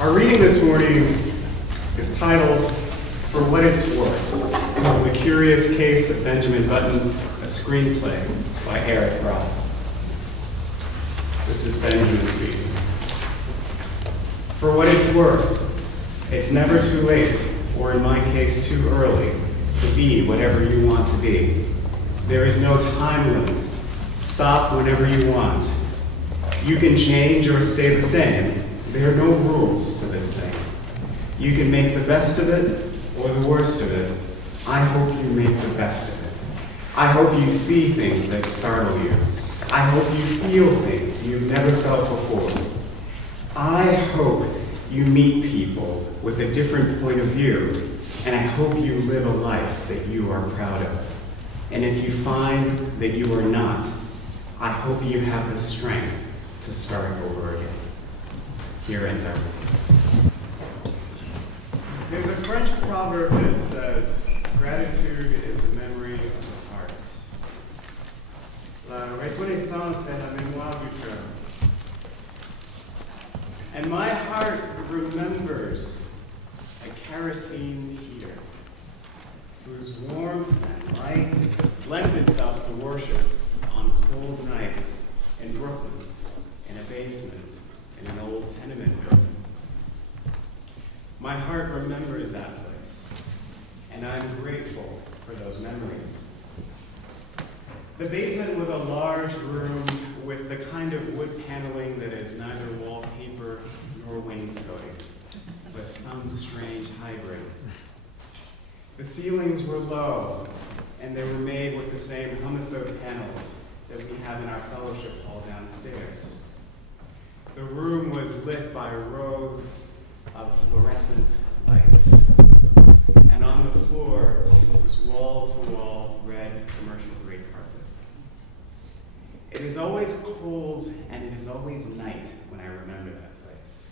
Our reading this morning is titled, For What It's Worth, The Curious Case of Benjamin Button, a screenplay by Eric Roth. This is Benjamin speaking. For what it's worth, it's never too late, or in my case, too early, to be whatever you want to be. There is no time limit. Stop whenever you want. You can change or stay the same. There are no rules to this thing. You can make the best of it or the worst of it. I hope you make the best of it. I hope you see things that startle you. I hope you feel things you've never felt before. I hope you meet people with a different point of view, and I hope you live a life that you are proud of. And if you find that you are not, I hope you have the strength to start over again. Here ends our reading. There's a French proverb that says, gratitude is a memory of the heart. La reconnaissance est la mémoire du cœur. And my heart remembers a kerosene heater whose warmth and light lends itself to worship on cold nights in Brooklyn, in a basement, in an old tenement building. My heart remembers that place, and I'm grateful for those memories. The basement was a large room with the kind of wood paneling that is neither wallpaper nor wainscoting, but some strange hybrid. The ceilings were low, and they were made with the same hummus panels that we have in our fellowship hall downstairs. The room was lit by rows of fluorescent lights, and on the floor was wall-to-wall red commercial-grade carpet. It is always cold and it is always night when I remember that place.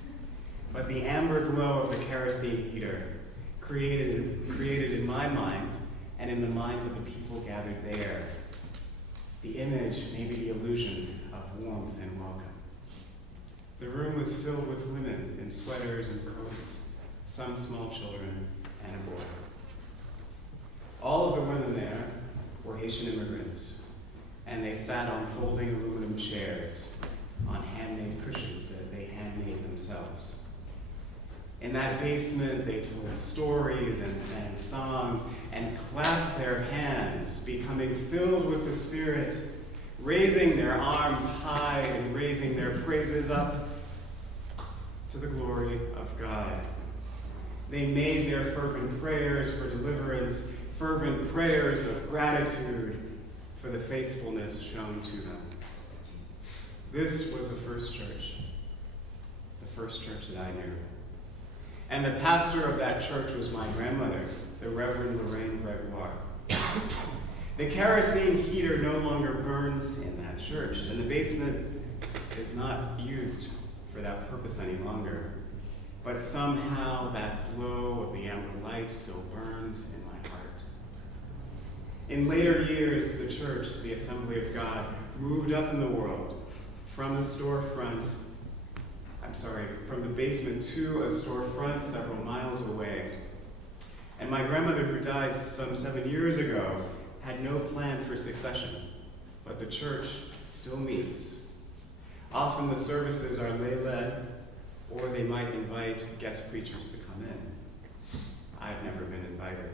But the amber glow of the kerosene heater created in my mind and in the minds of the people gathered there the image, maybe the illusion of warmth and welcome. The room was filled with women in sweaters and coats, some small children, and a boy. All of the women there were Haitian immigrants, and they sat on folding aluminum chairs on handmade cushions that they handmade themselves. In that basement, they told stories and sang songs and clapped their hands, becoming filled with the Spirit, raising their arms high and raising their praises up to the glory of God. They made their fervent prayers for deliverance, fervent prayers of gratitude for the faithfulness shown to them. This was the first church that I knew. And the pastor of that church was my grandmother, the Reverend Lorraine Gregoire. The kerosene heater no longer burns in that church, and the basement is not used for that purpose any longer. But somehow that glow of the amber light still burns in my heart. In later years, the church, the Assembly of God, moved up in the world from the basement to a storefront several miles away. And my grandmother, who died some 7 years ago, had no plan for succession, but the church still meets. Often the services are lay-led, or they might invite guest preachers to come in. I've never been invited.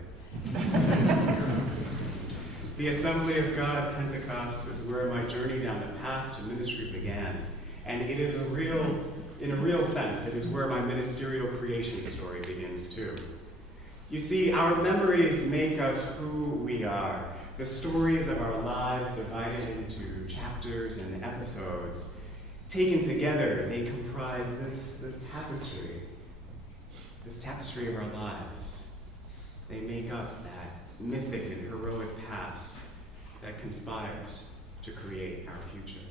The Assembly of God Pentecost is where my journey down the path to ministry began, and it is in a real sense, it is where my ministerial creation story begins too. You see, our memories make us who we are. The stories of our lives divided into chapters and episodes. Taken together, they comprise this tapestry of our lives. They make up that mythic and heroic past that conspires to create our future.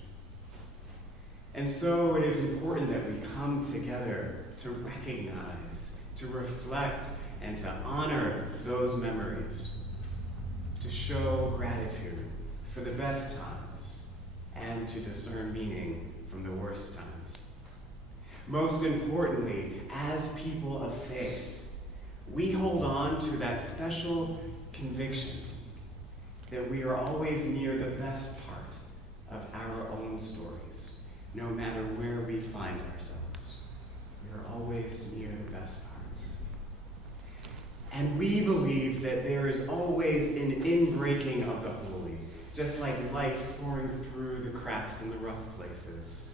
And so it is important that we come together to recognize, to reflect, and to honor those memories, to show gratitude for the best times, and to discern meaning from the worst times. Most importantly, as people of faith, we hold on to that special conviction that we are always near the best part of our own stories, no matter where we find ourselves. We are always near the best parts. And we believe that there is always an inbreaking of the holy, just like light pouring through the cracks in the rough places.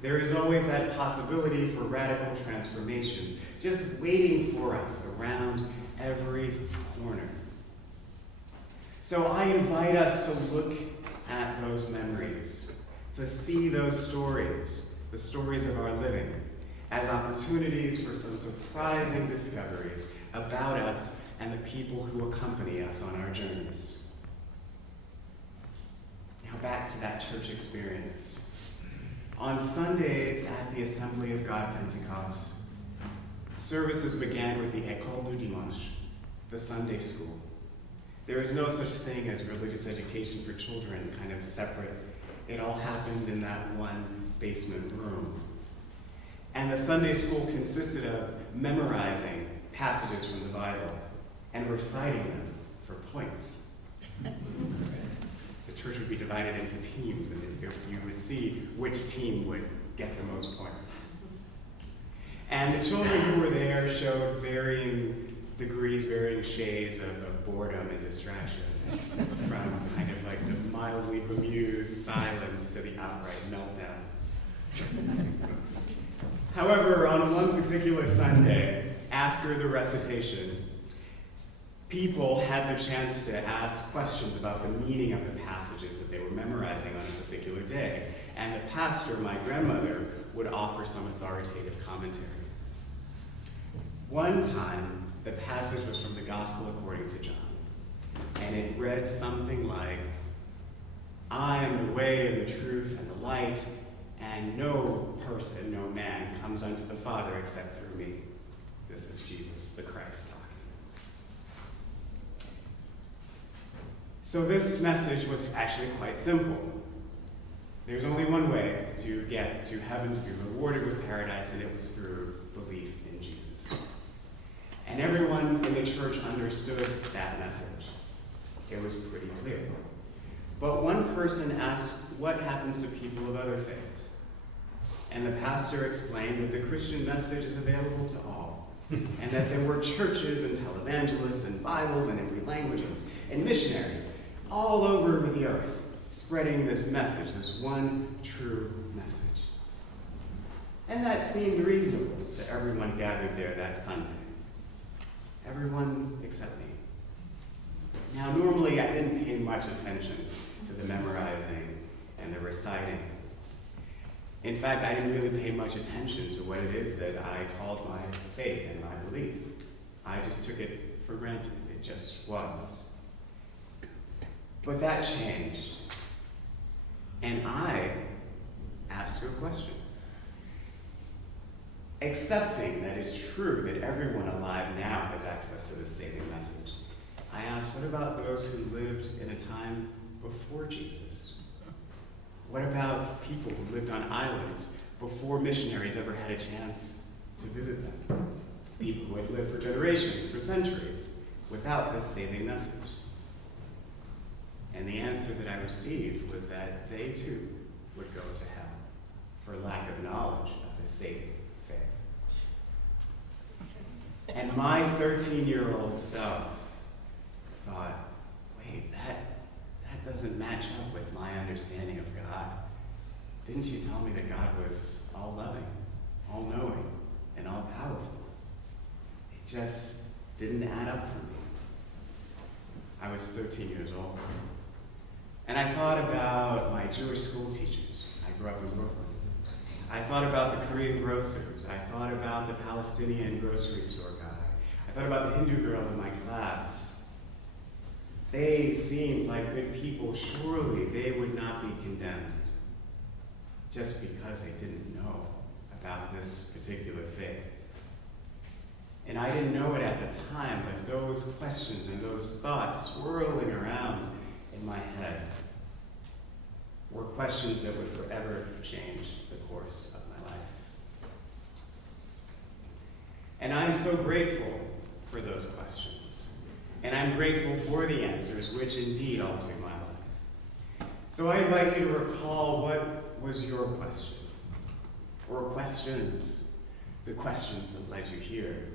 There is always that possibility for radical transformations, just waiting for us around every corner. So I invite us to look at those memories, to see those stories, the stories of our living, as opportunities for some surprising discoveries about us and the people who accompany us on our journeys. Now back to that church experience. On Sundays at the Assembly of God Pentecost, services began with the École du Dimanche, the Sunday school. There is no such thing as religious education for children, kind of separate. It all happened in that one basement room. And the Sunday school consisted of memorizing passages from the Bible and reciting them for points. The church would be divided into teams, and you would see which team would get the most points. And the children who were there showed varying degrees, varying shades of boredom and distraction, from kind of like the mildly bemused silence to the outright meltdowns. However, on one particular Sunday, after the recitation, people had the chance to ask questions about the meaning of the passages that they were memorizing on a particular day. And the pastor, my grandmother, would offer some authoritative commentary. One time, the passage was from the Gospel according to John, and it read something like, "I am the way and the truth and the light, and no person, no man comes unto the Father except through me." This is Jesus, the Christ, talking. So this message was actually quite simple. There's only one way to get to heaven, to be rewarded with paradise, and it was through belief in Jesus. And everyone in the church understood that message. It was pretty clear. But one person asked, what happens to people of other faiths? And the pastor explained that the Christian message is available to all, and that there were churches and televangelists and Bibles in every languages, and missionaries all over the earth spreading this message, this one true message. And that seemed reasonable to everyone gathered there that Sunday. Everyone except me. Now, normally I didn't pay much attention to the memorizing and the reciting. In fact, I didn't really pay much attention to what it is that I called my faith and my belief. I just took it for granted. It just was. But that changed. And I asked you a question. Accepting that it's true that everyone alive now has access to this saving message, I asked, what about those who lived in a time before Jesus? What about people who lived on islands before missionaries ever had a chance to visit them? People who had lived for generations, for centuries, without this saving message. And the answer that I received was that they too would go to hell for lack of knowledge of the saving faith. And my 13-year-old self thought, wait, that doesn't match up with my understanding of God. Didn't you tell me that God was all-loving, all-knowing, and all-powerful? It just didn't add up for me. I was 13 years old. And I thought about my Jewish school teachers. I grew up in Brooklyn. I thought about the Korean grocers. I thought about the Palestinian grocery store guy. I thought about the Hindu girl in my class. They seemed like good people. Surely they would not be condemned just because they didn't know about this particular faith. And I didn't know it at the time, but those questions and those thoughts swirling around in my head were questions that would forever change the course of my life. And I'm so grateful for those questions. And I'm grateful for the answers, which indeed altered my life. So I invite you to recall what was your question, or questions, the questions that led you here.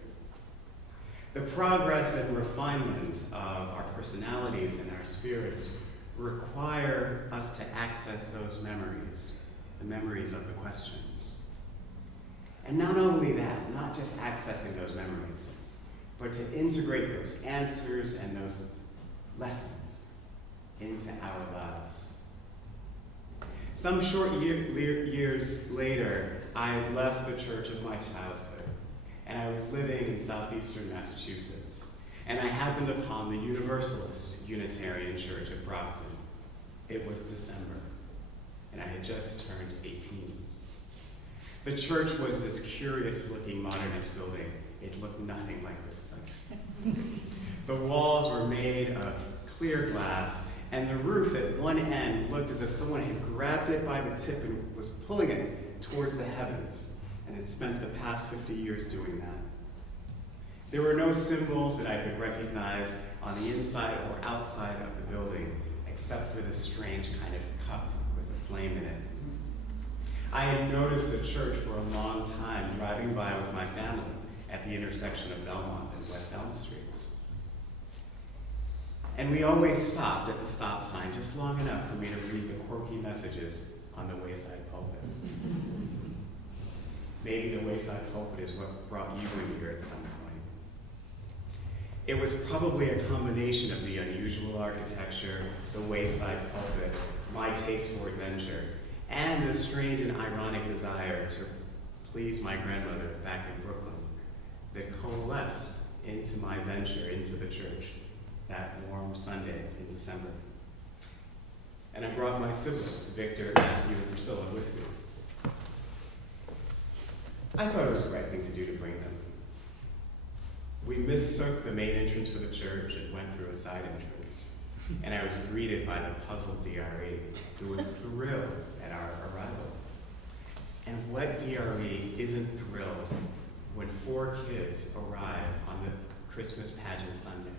The progress and refinement of our personalities and our spirits require us to access those memories, the memories of the questions. And not only that, not just accessing those memories, but to integrate those answers and those lessons into our lives. Some short years later, I left the church of my childhood, and I was living in southeastern Massachusetts, and I happened upon the Universalist Unitarian Church of Grafton. It was December, and I had just turned 18. The church was this curious-looking modernist building. It looked nothing like this place. The walls were made of clear glass, and the roof at one end looked as if someone had grabbed it by the tip and was pulling it towards the heavens, and had spent the past 50 years doing that. There were no symbols that I could recognize on the inside or outside of the building, except for this strange kind of cup with a flame in it. I had noticed the church for a long time driving by with my family at the intersection of Belmont and West Elm Streets. And we always stopped at the stop sign just long enough for me to read the quirky messages on the wayside pulpit. Maybe the wayside pulpit is what brought you in here at some point. It was probably a combination of the unusual architecture, the wayside pulpit, my taste for adventure, and a strange and ironic desire to please my grandmother back in Brooklyn that coalesced into my venture into the church that warm Sunday in December. And I brought my siblings, Victor, Matthew, and Priscilla, with me. I thought it was the right thing to do to bring them. We mistook the main entrance for the church and went through a side entrance. And I was greeted by the puzzled DRE, who was thrilled at our arrival. And what DRE isn't thrilled when 4 kids arrive on the Christmas pageant Sunday?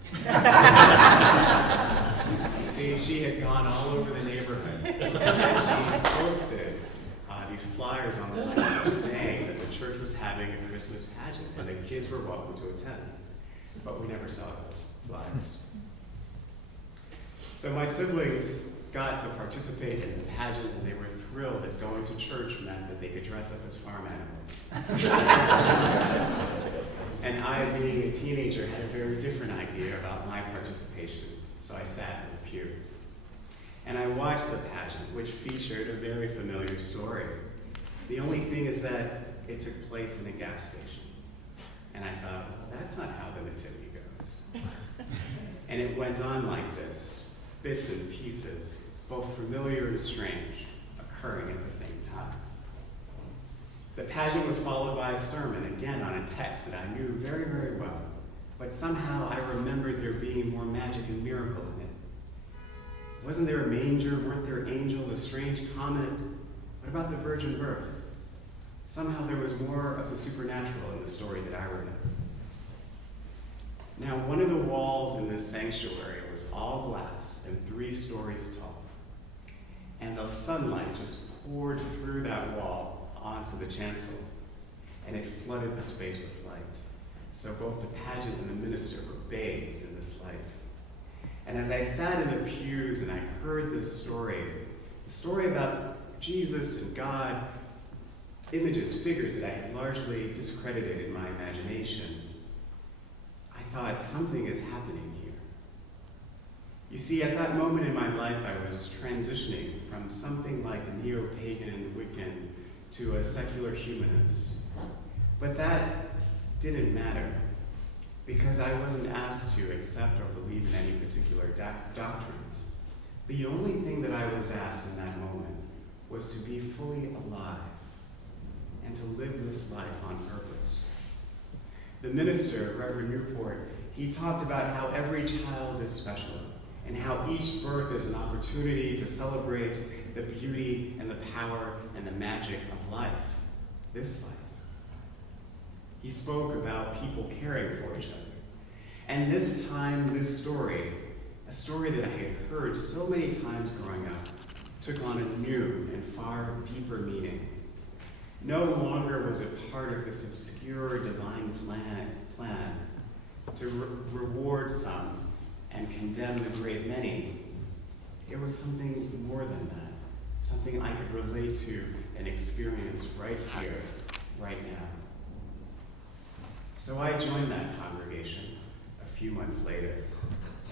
You see, she had gone all over the neighborhood, and she posted these flyers on the window saying that the church was having a Christmas pageant, and the kids were welcome to attend. But we never saw those flyers. So my siblings got to participate in the pageant, and they were thrilled that going to church meant that they could dress up as farm animals. And I, being a teenager, had a very different idea about my participation, so I sat in the pew. And I watched the pageant, which featured a very familiar story. The only thing is that it took place in a gas station. And I thought, well, that's not how the nativity goes. And it went on like this, bits and pieces, both familiar and strange, occurring at the same time. The pageant was followed by a sermon, again on a text that I knew very, very well. But somehow I remembered there being more magic and miracle in it. Wasn't there a manger? Weren't there angels? A strange comet? What about the virgin birth? Somehow there was more of the supernatural in the story that I remember. Now, one of the walls in this sanctuary was all glass and 3 stories tall. And the sunlight just poured through that wall onto the chancel, and it flooded the space with light. So both the pageant and the minister were bathed in this light. And as I sat in the pews and I heard this story, the story about Jesus and God, images, figures that I had largely discredited in my imagination, I thought, something is happening here. You see, at that moment in my life, I was transitioning from something like a neo-pagan Wiccan to a secular humanist. But that didn't matter, because I wasn't asked to accept or believe in any particular doctrines. The only thing that I was asked in that moment was to be fully alive and to live this life on purpose. The minister, Reverend Newport, he talked about how every child is special and how each birth is an opportunity to celebrate the beauty and the power and the magic of life, this life. He spoke about people caring for each other. And this time, this story, a story that I had heard so many times growing up, took on a new and far deeper meaning. No longer was it part of this obscure divine plan to reward some and condemn the great many. It was something more than that, something I could relate to and experience right here, right now. So I joined that congregation a few months later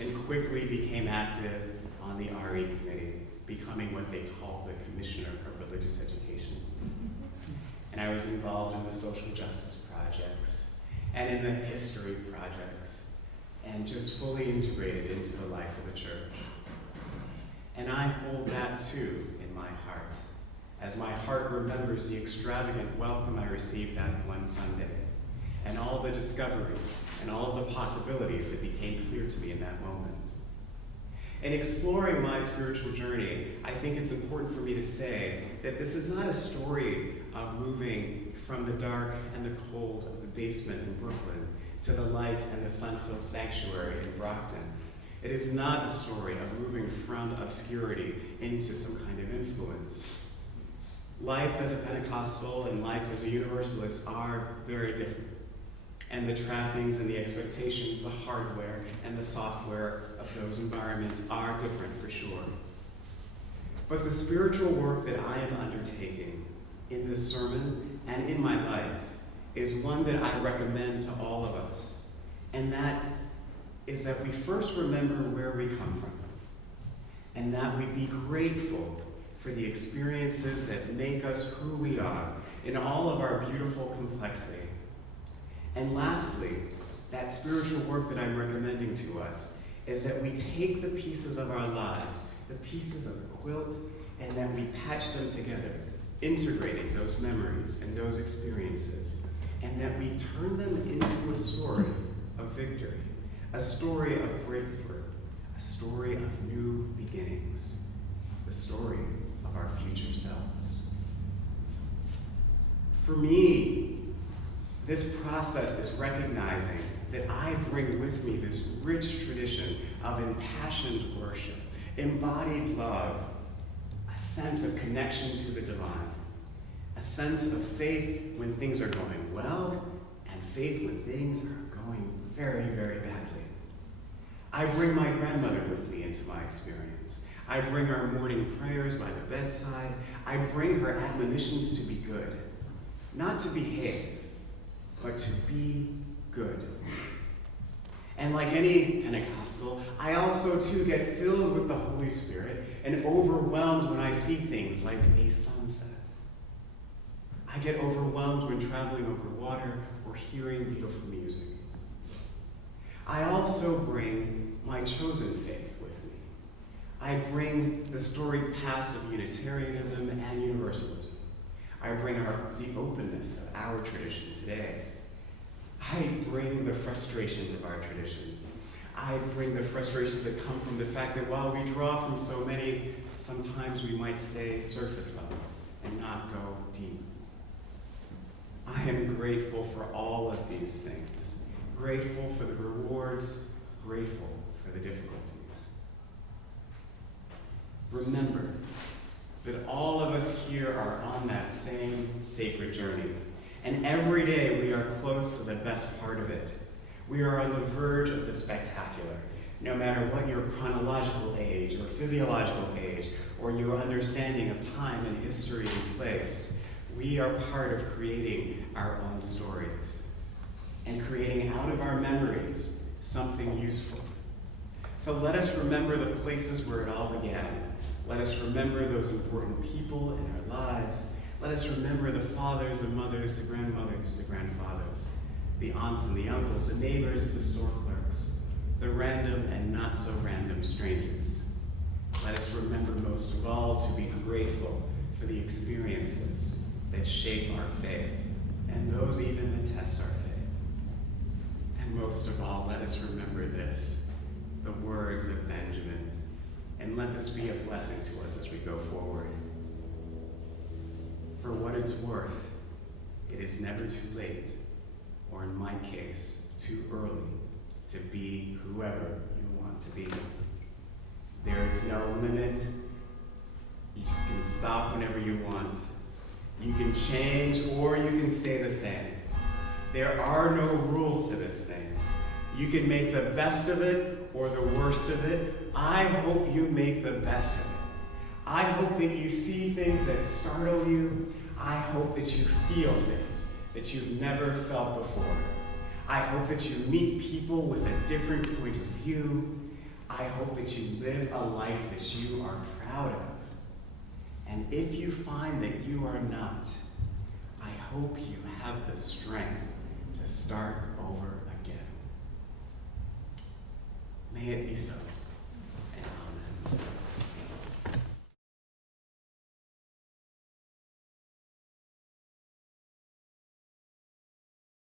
and quickly became active on the RE committee, becoming what they call the Commissioner of Religious Education. And I was involved in the social justice projects and in the history projects, and just fully integrated into the life of the church. And I hold that too in my heart, as my heart remembers the extravagant welcome I received that one Sunday, and all the discoveries and all the possibilities that became clear to me in that moment. In exploring my spiritual journey, I think it's important for me to say that this is not a story of moving from the dark and the cold of the basement in Brooklyn to the light and the sun-filled sanctuary in Grafton. It is not a story of moving from obscurity into some kind of influence. Life as a Pentecostal and life as a Universalist are very different. And the trappings and the expectations, the hardware and the software of those environments are different for sure. But the spiritual work that I am undertaking in this sermon and in my life is one that I recommend to all of us. And that is that we first remember where we come from, and that we be grateful for the experiences that make us who we are in all of our beautiful complexity. And lastly, that spiritual work that I'm recommending to us is that we take the pieces of our lives, the pieces of the quilt, and that we patch them together, integrating those memories and those experiences, and that we turn them into a story of victory, a story of breakthrough, a story of new beginnings, the story of our future selves. For me, this process is recognizing that I bring with me this rich tradition of impassioned worship, embodied love, a sense of connection to the divine, a sense of faith when things are going well, and faith when things are going very, very badly. I bring my grandmother with me into my experience. I bring our morning prayers by the bedside. I bring her admonitions to be good, not to behave, but to be good. And like any Pentecostal, I also too get filled with the Holy Spirit and overwhelmed when I see things like a sunset. I get overwhelmed when traveling over water or hearing beautiful music. I also bring my chosen faith with me. I bring the storied past of Unitarianism and Universalism. I bring the openness of our tradition today. I bring the frustrations of our traditions. I bring the frustrations that come from the fact that while we draw from so many, sometimes we might stay surface level and not go deep. I am grateful for all of these things. Grateful for the rewards, grateful for the difficulties. Remember that all of us here are on that same sacred journey. And every day we are close to the best part of it. We are on the verge of the spectacular. No matter what your chronological age or physiological age or your understanding of time and history and place, we are part of creating our own stories and creating out of our memories something useful. So let us remember the places where it all began. Let us remember those important people in our lives. Let us remember the fathers, the mothers, the grandmothers, the grandfathers, the aunts and the uncles, the neighbors, the store clerks, the random and not so random strangers. Let us remember most of all to be grateful for the experiences that shape our faith and those even that test our faith. And most of all, let us remember this, the words of Benjamin, and let this be a blessing to us as we go forward. For what it's worth, it is never too late or in my case, too early to be whoever you want to be. There is no limit. You can stop whenever you want. You can change or you can stay the same. There are no rules to this thing. You can make the best of it or the worst of it. I hope you make the best of it. I hope that you see things that startle you. I hope that you feel things that you've never felt before. I hope that you meet people with a different point of view. I hope that you live a life that you are proud of. And if you find that you are not, I hope you have the strength to start over again. May it be so.